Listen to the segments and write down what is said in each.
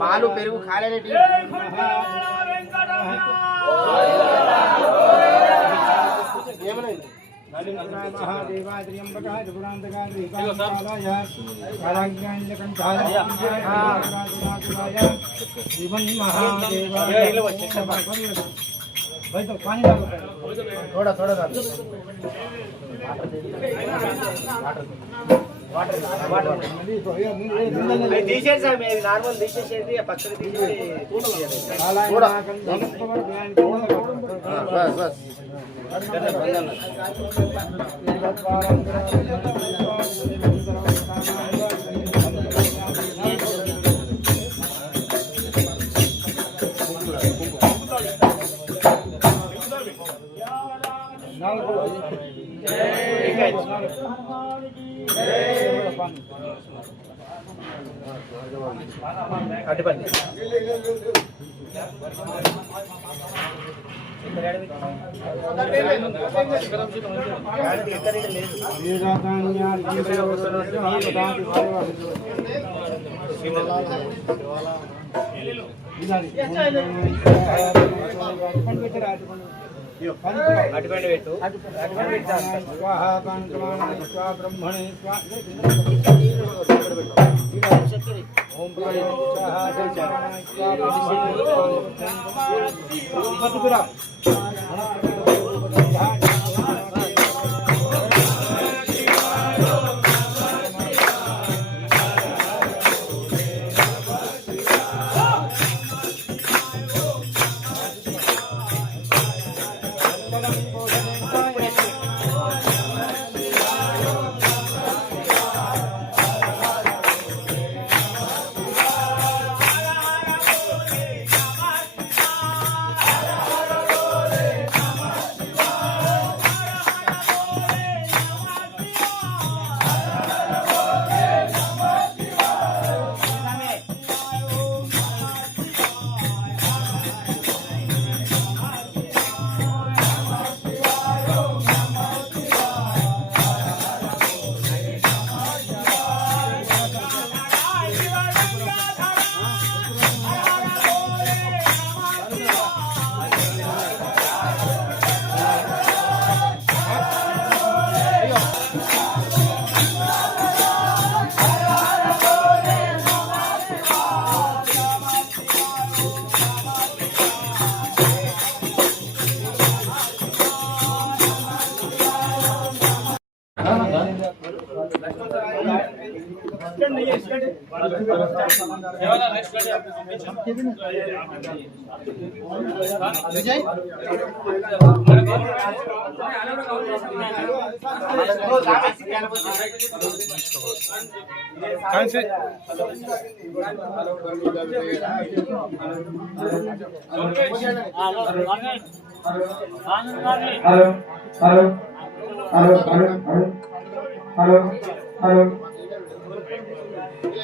పాలు పెరుగు ఖాళీ थोड़ा थोड़ा తీసేది సార్ మీరు నార్మల్ తీసేసేది పక్కన తీసేది బస్ బస్ అడ్డుపండి అటుపండి పెట్టు బ్రహ్మణి ఓం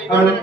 Hare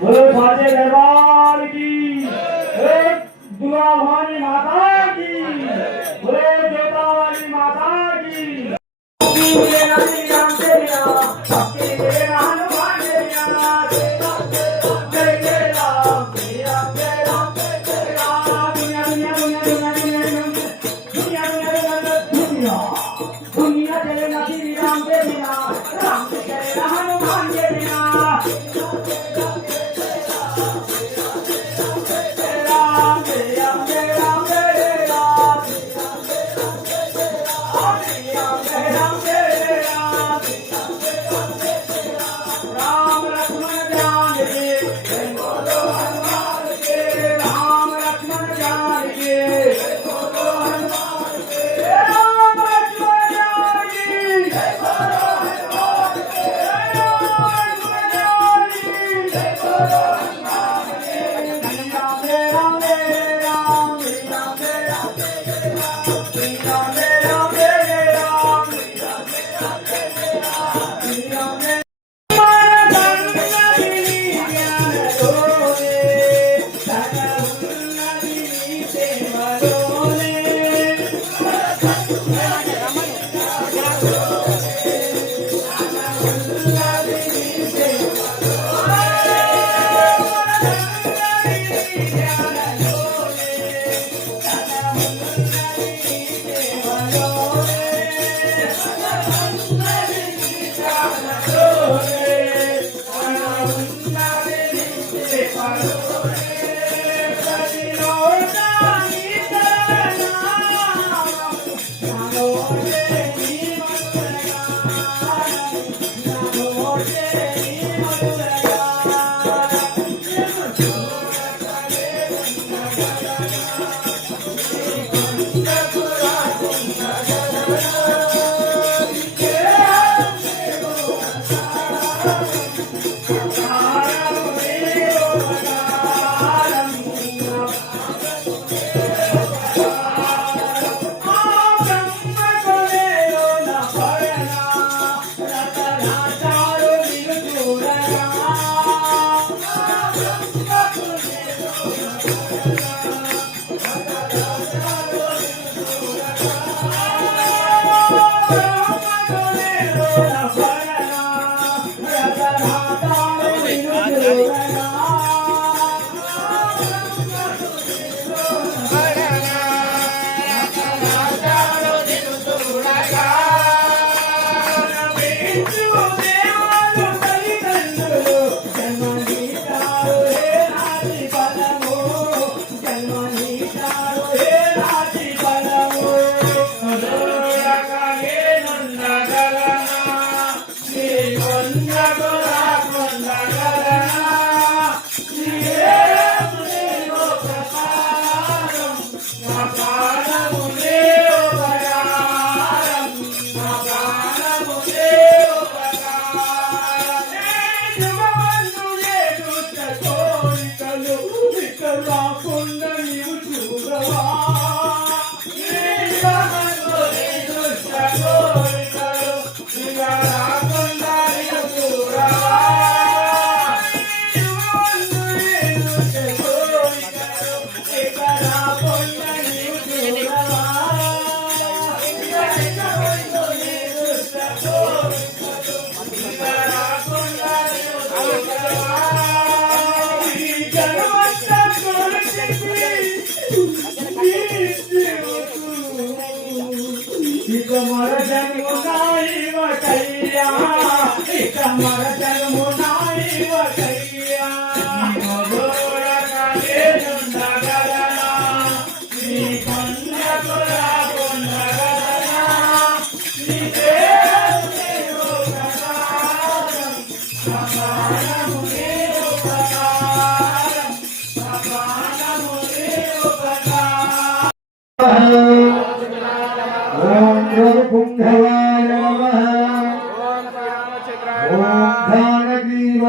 बोलो खाते दरबार की, दुआ भवानी माता की, बोलो जोता वाली माता की। तेरे राम तेरे राम तेरे राम हनुमान तेरे राम तेरे राम तेरे राम तेरे राम तेरे राम दुनिया दुनिया दुनिया दुनिया दुनिया दुनिया दुनिया तेरे राम तेरे राम तेरे हनुमान तेरे राम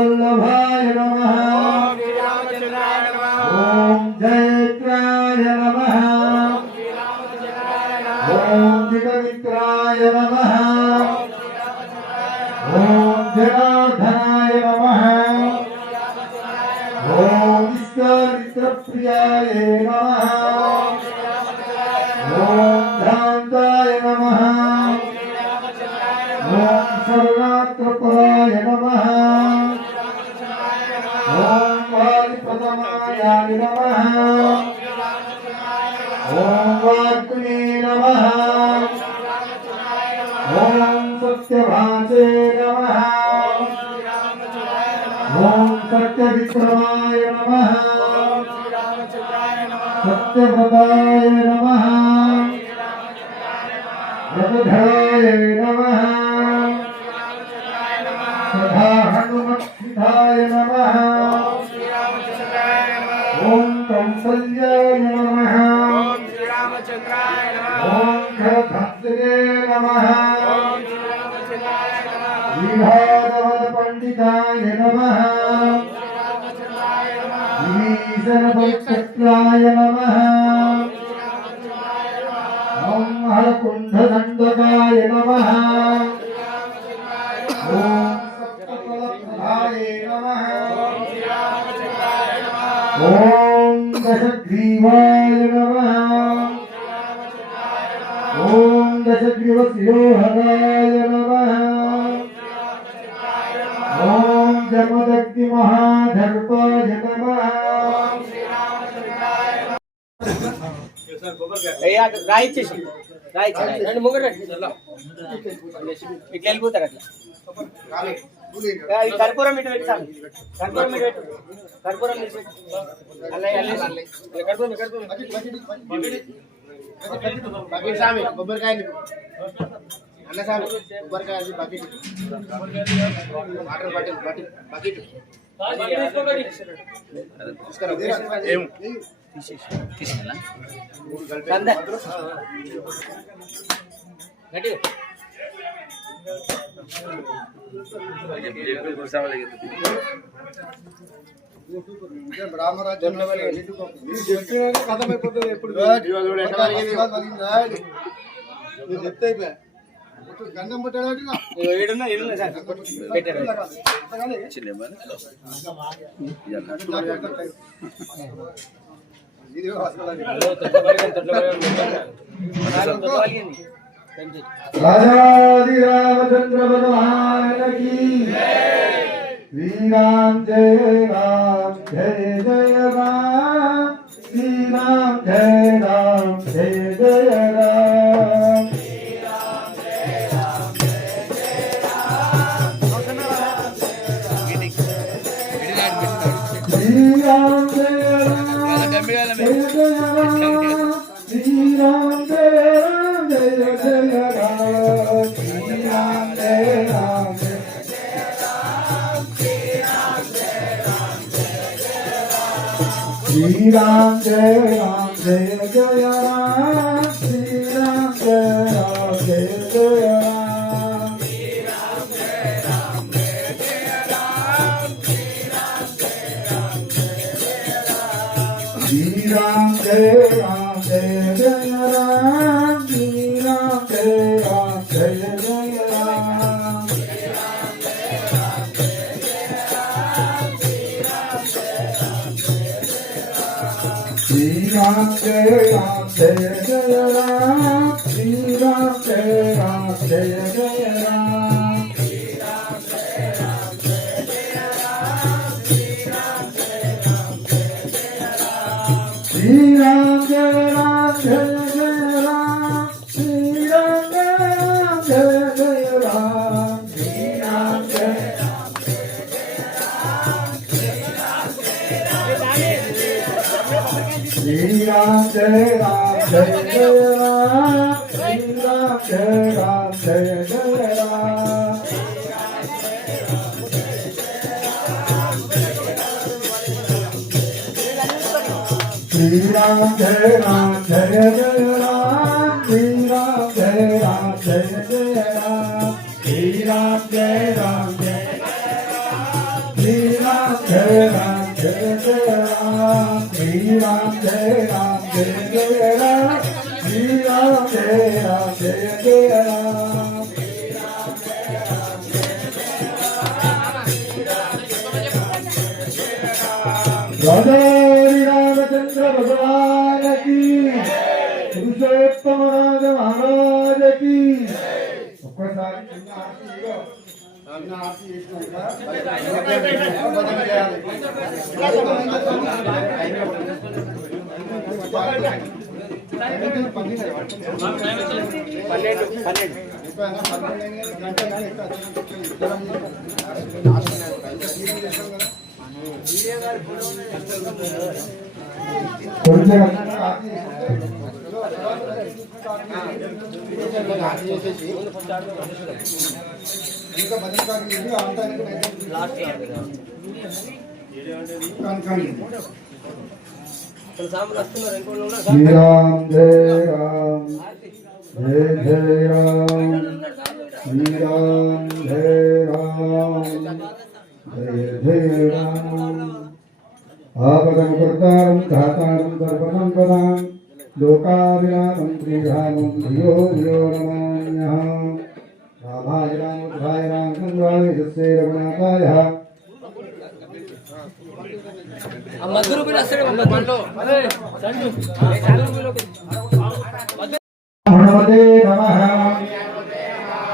वल्लभाय नमः ओम जयत्राय नमः ओम जितमित्राय नमः ओम जनार्दनाय नमः ओम इष्टमित्रप्रियाय नमः ओम ध्यान्ताय नमः ओम शरणात्रपराय नमः ओम वादिप्रथमाय नमः ओम वाग्मे नमः ओम सत्यभासे नमः ओम सत्यविक्रमाय नमः सत्यव्रताय नमः व्रतधराय नमः सदा हनुमत्सिद्धाय नमः ओम कौसल्याय नमः ओम खरधत्रे नमः विभागवत पंडिताय नमः ईशनभक्त्राय नमः ओम हरकुंडदंडकाय नमः ओम सप्तफलप्रदाय नमः ओम दशग्रीवाय नमः ओम दशग्रीवशिरोहराय नमः ओम जमदग्नि महाधर्पाय नमः రాయిచ్చేసి రెండు ముగ్గురు ఇట్లా వెళ్ళిపోతారు అట్లా కర్పూరం ఇటు పెట్టాలి కర్పూరం ఇటు పెట్టు కర్పూరం ఇటు పెట్టు కర్పూరం స్వామి కొబ్బరికాయ అన్న స్వామి కొబ్బరికాయ బకెట్ వాటర్ బాటిల్ బకెట్ తీసుకున్నా కథమైపోతుంది ఎప్పుడు చెప్తే గంధం పెట్టాడు राजाधिरामचंद्र भगवान की श्री राम जय राम जय जय राम श्री राम जय राम जय जय राम श्री राम जय राम जय जय राम श्री राम जय राम जय जय राम श्री राम जय राम श्री राम जय राम जय जय राम श्री राम जय राम जय जय राम श्री राम जय राम जय जय राम श्री राम जय राम जय जय राम श्री राम जय राम जय जय राम श्री राम जय राम जय जय राम श्री राम जय राम जय जय राम श्री राम जय राम जय जय राम श्री राम जय श्री राम जय राम जय जय राम श्री राम जय राम जय जय राम श्री राम जय राम जय जय राम श्री राम जय राम जय जय राम श्री राम जय राम जय श्री जय राम जय जय राम श्री राम जय जय राम श्री राम जय जय राम श्री रामचंद्र भगवान की पुरुषोत्तम राज महाराज की ఒక్కసారి చిన్న ఆర్తి श्री राम जय राम जय जय राम श्री राम जय राम जय जय राम आपदं कर्तारं धातारं सर्वसम्पदां लोकाभिरामं श्रीरामं धियो धियो नमाम्यः रामाय रामभद्राय रामचन्द्राय यस्य रघुनाथाय हनुमते नमः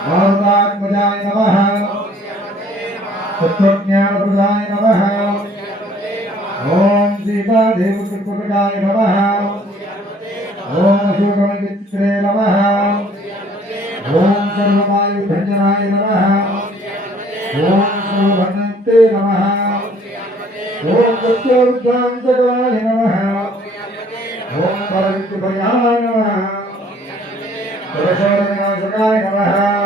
मारुतात्मजाय नमः तत्त्वज्ञानप्रदाय नमः ओम सीतादेवकृपकाय नमः ओम शुभमचित्रे नमः ओम सर्वमायुभञ्जनाय नमः ओम सर्वभद्रन्ते नमः ओम सत्यविद्वांसकाय नमः ओम परविद्भयाय नमः परशोधनाशकाय नमः